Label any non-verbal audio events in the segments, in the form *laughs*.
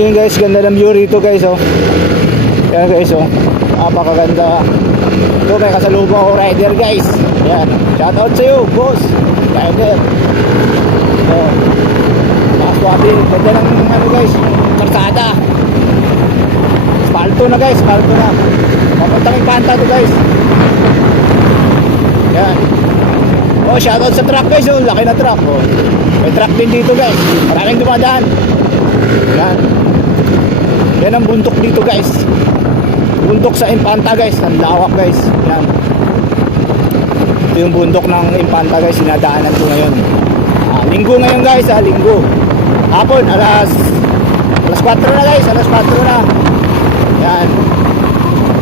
Yun guys, ganda ng view rito guys oh. Yan guys oh. Napakaganda. Ito may kasalubong ako rider guys. Yan. Shout out sa iyo, boss. Rider. Oh. Nakaswabi. Ganda ng ano guys, karsada. Spalto na guys, spalto na. Papuntang Impanta to guys. Yan. Oh, shout out sa truck guys. Oh, laki na truck. Oh. May truck din dito guys. Maraming dumadaan. Yan. Yan ang bundok dito guys. Bundok sa Impanta guys. Ang lawak guys. Yan. Ito yung bundok ng Impanta guys. Sinadaanan ko ngayon. Ah, linggo ngayon guys. Ah, linggo. Hapon, alas alas 4 na guys. Alas 4 na. Yan.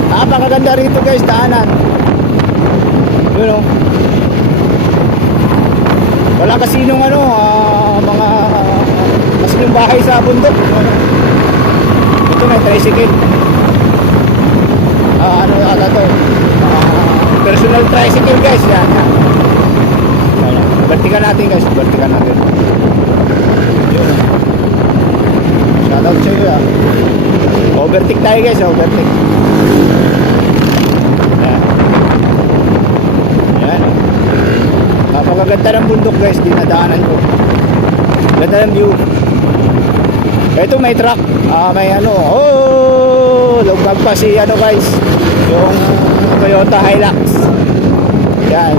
Napakaganda rito guys. Daanan. Yun oh. Wala kasi nung ano, ah, mga kasi yung bahay sa bundok. Ito may tricycle. Ah, ano ata to? Ah, personal tricycle guys, yan. yan. Vertical natin guys, vertical natin. Yun. Shoutout sa iyo ah. Overtake tayo guys, overtake. Yan. Yan. Napakaganda ng bundok guys, dinadaanan ko. Ganda ng view. Ito may truck, ah may ano, oh, lugab pa si ano guys, yung Toyota Hilux. Yan.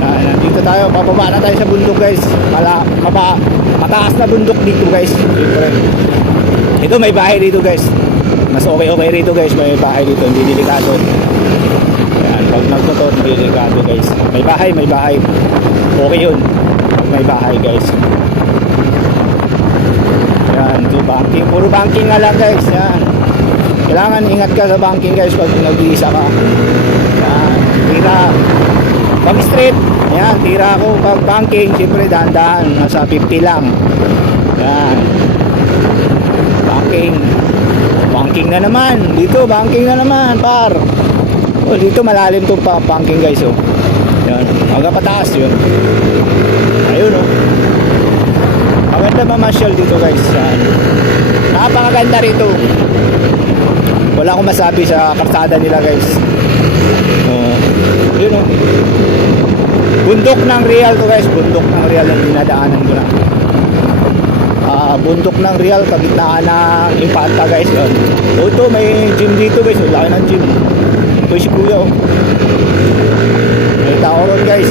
Yan, nandito tayo, bababa na tayo sa bundok guys. Mala, maba, mataas na bundok dito guys. Ito may bahay dito guys. Mas okay okay rito guys, may bahay dito, hindi delikado. Yan, pag nagmotor, hindi delikado guys. May bahay, may bahay. Okay yun. May bahay guys. Yan, ito banking. Puro banking nga lang guys. Yan. Kailangan ingat ka sa banking guys pag nag-iisa ka. Yan, tira. Pag street, yan, tira ako. Pag banking, siyempre dahan-dahan. Nasa 50 lang. Yan. Banking. Banking na naman. Dito, banking na naman, par. Oh, dito malalim to pa banking guys, oh. Yan. Hanggang pataas yun. Ayun, oh. Maganda mamasyal dito guys. Yan. Napakaganda rito. Wala akong masabi sa karsada nila guys. Oh. Yun, oh. Bundok ng real to guys. Bundok ng real ang dinadaanan ko na. Ah, bundok ng real kabitnaan ng Impanta guys yun. O ito may gym dito guys, oh, laki ng gym. Ito si kuya oh. May tao ron guys.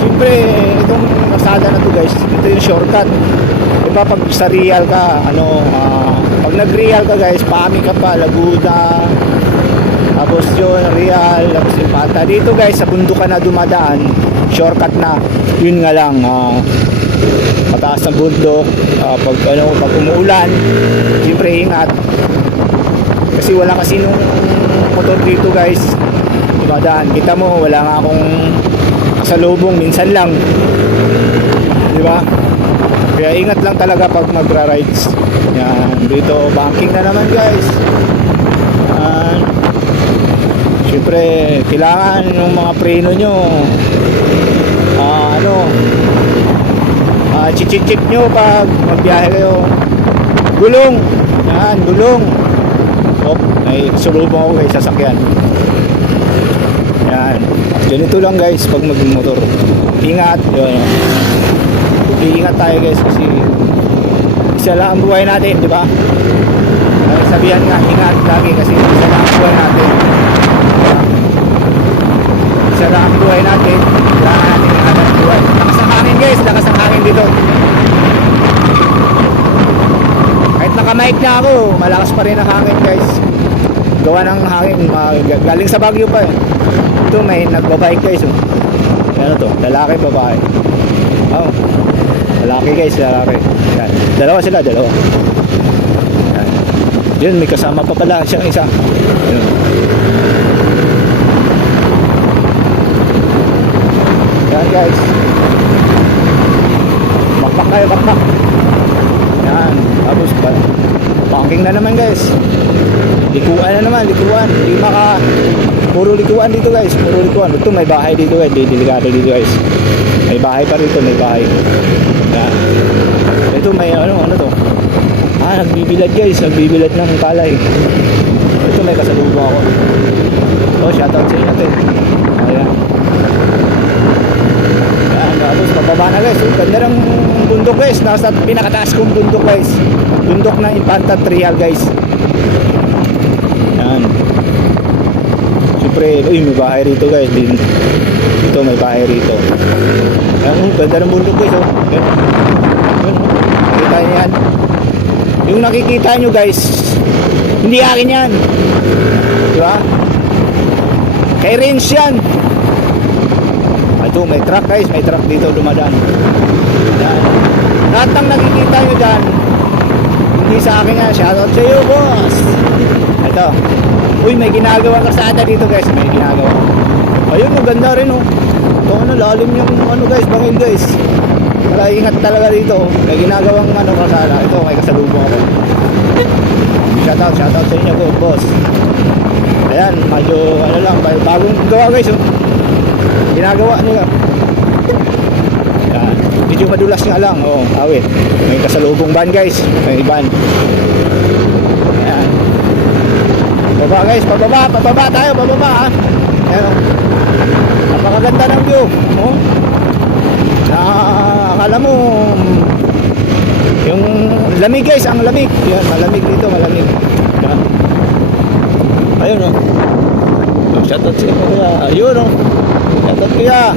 Siyempre, itong kasada na to guys, ito yung shortcut. Diba pag sa real ka, ano, ah, pag nag-real ka guys, paami ka pa, Laguna, tapos yun, real, tapos Impanta. Dito guys, sa bundok ka na dumadaan, shortcut na, yun nga lang, ah, mataas ng bundok ah, pag ano pag umuulan siyempre ingat kasi wala kasi nung motor dito guys dumadaan kita mo wala nga akong kasalubong. Minsan lang. Di ba? Kaya ingat lang talaga pag magra rides yan. Dito banking na naman guys. Yan. Siyempre kailangan yung mga preno nyo. Ah, ano? Uh, chichik nyo pag magbiyahe kayo. Gulong! Yan gulong! Oh, may sulubong ako kay sasakyan yan ganito lang guys pag magmotor. Ingat. Yun. Iingat tayo guys kasi isa lang ang buhay natin di ba? Sabihan nga ingat lagi kasi isa lang ang buhay natin. Isa lang ang buhay natin. Kailangan natin ingat ang buhay. Lakas ang hangin guys. Lakas ang hangin dito. Kahit nakamike na ako malakas pa rin ang hangin guys. Gawa ng hangin galing sa Baguio pa eh ito may nagbabike guys oh. ano to lalaki babae oh lalaki guys lalaki yan. dalawa sila dalawa yan. yun may kasama pa pala siyang isa yun. yan guys bakbak tayo bakbak yan tapos pa parking na naman guys likuan na naman, likuan. Hindi maka, puro likuan dito guys, puro likuan. Ito may bahay dito guys, di delikado dito guys. May bahay pa rito, may bahay. Yan. Ito may ano, ano to? Ah, nagbibilad guys, nagbibilad ng palay. Ito may kasalubong ako. Oh, shoutout sa inyo. Ayan. Yan, tapos pababa na guys. Oh, ganda ng bundok guys. Nasa pinakataas kong bundok guys. Bundok ng Infanta Trial guys. Yan. Siyempre, uy, may bahay rito guys. Din. Ito, may bahay rito. Yan, oh, ganda ng bundok guys. Oh. Yan. Yan, oh. Yan. Yung nakikita nyo guys, hindi akin yan. Di ba? Kay Rins yan. Ito, may truck guys. May truck dito dumadaan. Yan. Lahat ng nakikita nyo dyan, hindi sa akin yan. Shoutout sa iyo, boss. Ito. Uy, may ginagawang kasada dito guys. May ginagawa. Ayun, maganda rin oh. Ito ano, lalim yung ano guys, bangin guys. Kaya ingat talaga dito. May ginagawang ano kasada. Ito, may kasalubong ako. Shoutout, shoutout sa inyo, boss. Ayan, medyo ano lang, bagong gawa guys. Oh. Ginagawa nila. Yan. Medyo madulas nga lang. Oh, awit. May kasalubong van guys. May van. Baba guys, pababa, pababa tayo, pababa ha. Ayan oh. Napakaganda ng view. Oh. Na, akala mo yung lamig guys, ang lamig. Yan, malamig dito, malamig. Yan. Ayun oh. Oh, Shoutout sa kuya. Ayun oh. Shoutout kuya.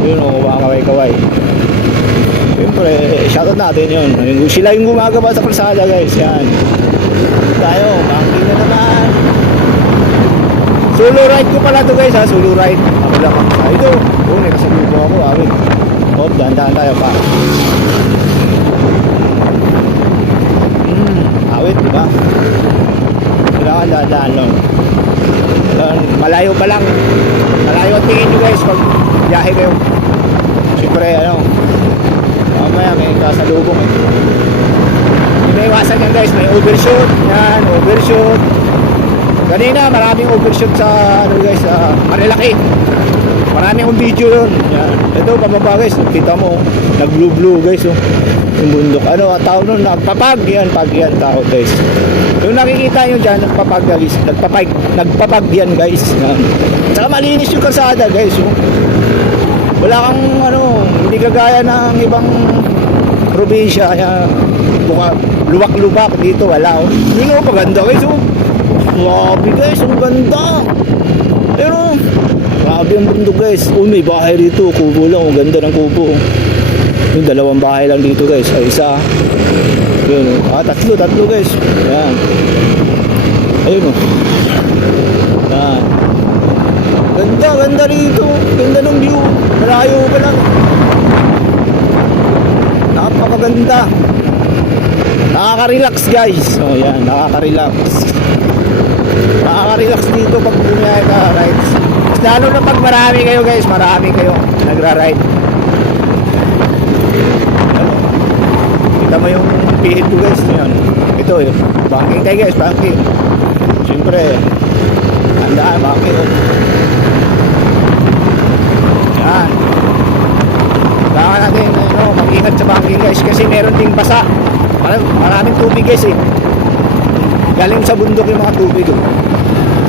Ayun oh, kaway-kaway. Siyempre, shoutout natin yun. Sila yung gumagawa sa kalsada guys. Yan. Tayo, na naman. Solo ride ko pala to guys ha, solo ride. Ako lang ang ah, ito. Oh, may kasalubo ako, awit. Oh, dahan-dahan tayo pa. Hmm, awit, di ba? Kailangan dahan-dahan lang. Kailangan, malayo pa lang. Malayo tingin nyo guys pag biyahe kayo. Siyempre, ano, mamaya may kasalubong eh. Inaiwasan yan guys, may overshoot. Yan, overshoot. Kanina maraming overshoot sa ano guys, sa Marilaki. Maraming yung video yun. Yan. Ito pababa guys, kita mo, nag-blue blue guys oh. Yung bundok. Ano, tawag nun, nagpapag yan, pag yan tawag guys. Yung nakikita nyo dyan, nagpapag guys, nagpapag, nagpapag yan guys. Yan. Saka malinis yung kalsada guys oh. Wala kang ano, hindi kagaya ng ibang probinsya. Yan. Buka, luwak-luwak dito, wala oh. Yun oh, paganda guys oh. Grabe guys, ang ganda. Pero, grabe ang bundok guys. Oh, may bahay dito. Kubo lang. Ang ganda ng kubo. Yung dalawang bahay lang dito guys. Ay, isa. Yun. oh. Ah, tatlo, tatlo guys. Yan. Ayun oh. Yan. Ganda, ganda rito. Ganda ng view. Malayo pa lang. Napakaganda. Nakaka-relax guys. Oh, yan. Nakaka-relax. Nakaka-relax dito pag bumiyahe ka rides. Lalo na pag marami kayo guys, marami kayo nagra-ride. Ano? Kita mo yung pihit ko guys, yan. Ito yun. Banking tayo guys, banking. Siyempre, handaan, banking. oh. Yan. Kailangan natin ano, mag-ingat sa banking guys kasi meron ding basa. Mar- Maraming tubig guys eh. Galing sa bundok yung mga tubig. Oh.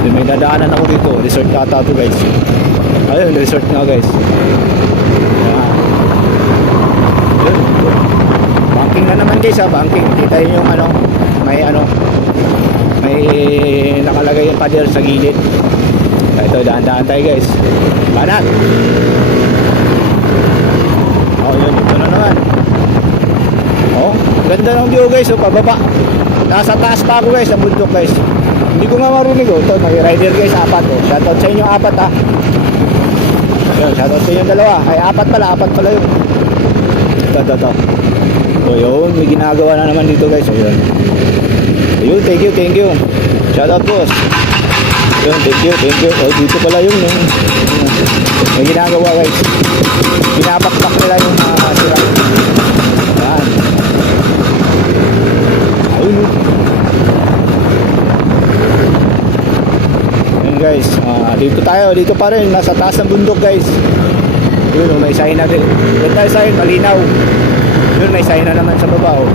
Then may dadaanan ako dito. Resort kata to guys. Ayun, resort nga guys. Yan. Yun. Banking na naman guys ha, banking. Kita yun yung ano, may ano, may nakalagay yung pader sa gilid. Ito, daan-daan tayo guys. Banat. Oh, yun, ito na naman. Oh, ganda ng view guys, oh, pababa. Nasa taas pa ako guys, ang bundok guys. Hindi ko nga marunong oh. Ito, may rider guys, apat oh. Shoutout sa inyo apat ah. Yun, shoutout sa inyo dalawa. Ay, apat pala, apat pala yun. Ito, ito, ito. So, yun, may ginagawa na naman dito guys. Ayun. Ayun, thank you, thank you. Shoutout boss. Yun, thank you, thank you. Oh, dito pala yun. yun. May ginagawa guys. Binabakbak nila yung mga sira. Yan. Ayun. oh. Guys. Ah, dito tayo, dito pa rin. Nasa taas ng bundok guys. Yun, oh, may sign na din. Yun sign, malinaw. Yun, sign na naman sa baba. Oh.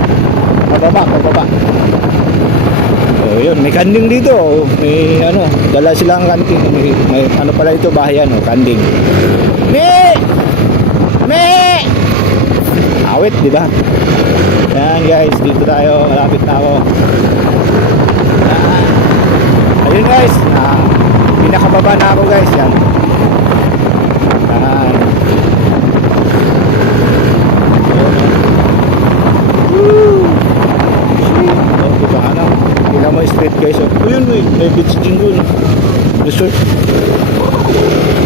Pababa, pababa. Oh, yun, may kanding dito. Oh. May ano, dala silang kanting. May, may ano pala ito, bahayan, oh, kanding. Me! Me! Awit, di ba? Yan guys, dito tayo. Malapit na ako. Yan. Ayun guys, na pinakababa na ako guys. Yan. Yan. Oh, diba ano? Tingnan mo street guys. Oh, yun, may, may beach din dun. Resort.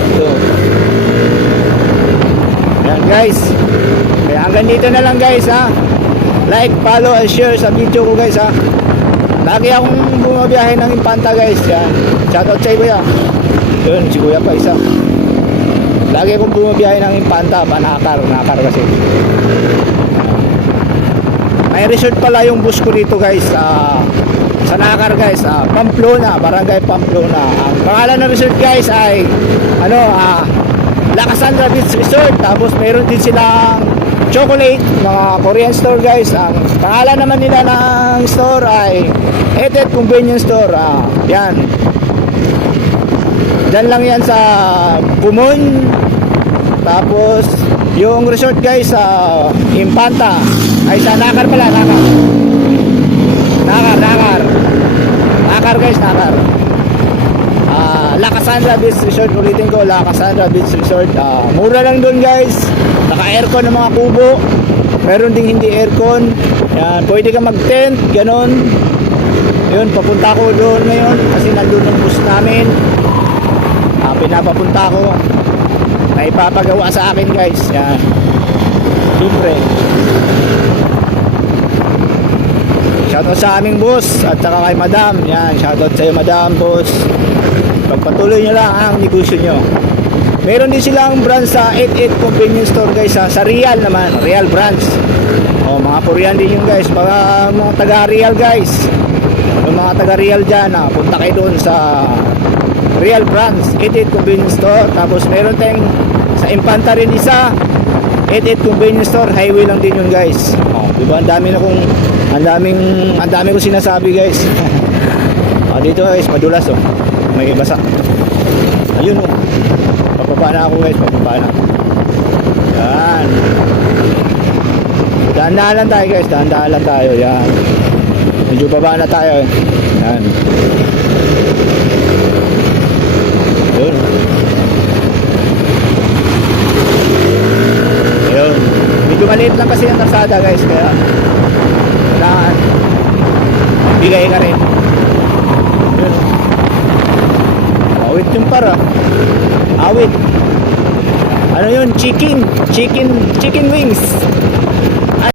Ito. Yan guys. Kaya hanggang dito na lang guys ha. Like, follow, and share sa video ko guys ha. Lagi akong bumabiyahe ng Impanta guys. Yan. Shoutout sa kuya. Yun, si kuya pa isa. Lagi akong bumabiyahe ng Impanta. Panakar, nakar kasi. May resort pala yung bus ko dito guys. ah, sa Nakar guys. ah, Pamplona, Barangay Pamplona. Ang pangalan ng resort guys ay ano ah La Casandra Beach Resort. Tapos meron din silang chocolate, mga Korean store guys. Ang pangalan naman nila ng store ay Etet Convenience Store. Ah, yan. Diyan lang yan sa Kumon. Tapos yung resort guys sa Impanta ay sa Nakar pala, Nakar. Nakar, Nakar. Nakar guys, Nakar. Ah, La Casandra Beach Resort ulitin ko, La Casandra Beach Resort. Ah, mura lang doon guys. Naka-aircon ng mga kubo. Meron ding hindi aircon. Yan, pwede ka mag-tent, ganon. Yun, papunta ko doon ngayon kasi nandun ang bus namin. Ah, pinapapunta ko. May papagawa sa akin guys. Yan. Siyempre. Shoutout sa aming boss at saka kay madam. Yan, shoutout sa iyo madam, boss. Pagpatuloy nyo lang ang negosyo nyo. Meron din silang branch sa 88 convenience store guys ha. Sa Real naman, Real branch. O mga Korean din yun guys. Mga, mga taga Real guys. Yung mga taga Real dyan ha. Punta kayo doon sa Real branch, 88 convenience store. Tapos meron tayong sa Impanta rin isa. 88 convenience store, highway lang din yun guys. O, di ang dami na kong ang daming ang dami ko sinasabi guys. *laughs* o, dito guys, madulas oh. May basa. Ayun oh. Papaba na ako guys, papaba na. Yan. Dahan-dahan lang tayo guys, dahan-dahan lang tayo. Yan. Medyo baba na tayo. Yan. Yun. Ayun. Medyo maliit lang kasi ang kalsada guys, kaya kailangan bigay ka rin. Yun. Awit yung para. Awit. Ano yun? Chicken. Chicken. Chicken wings.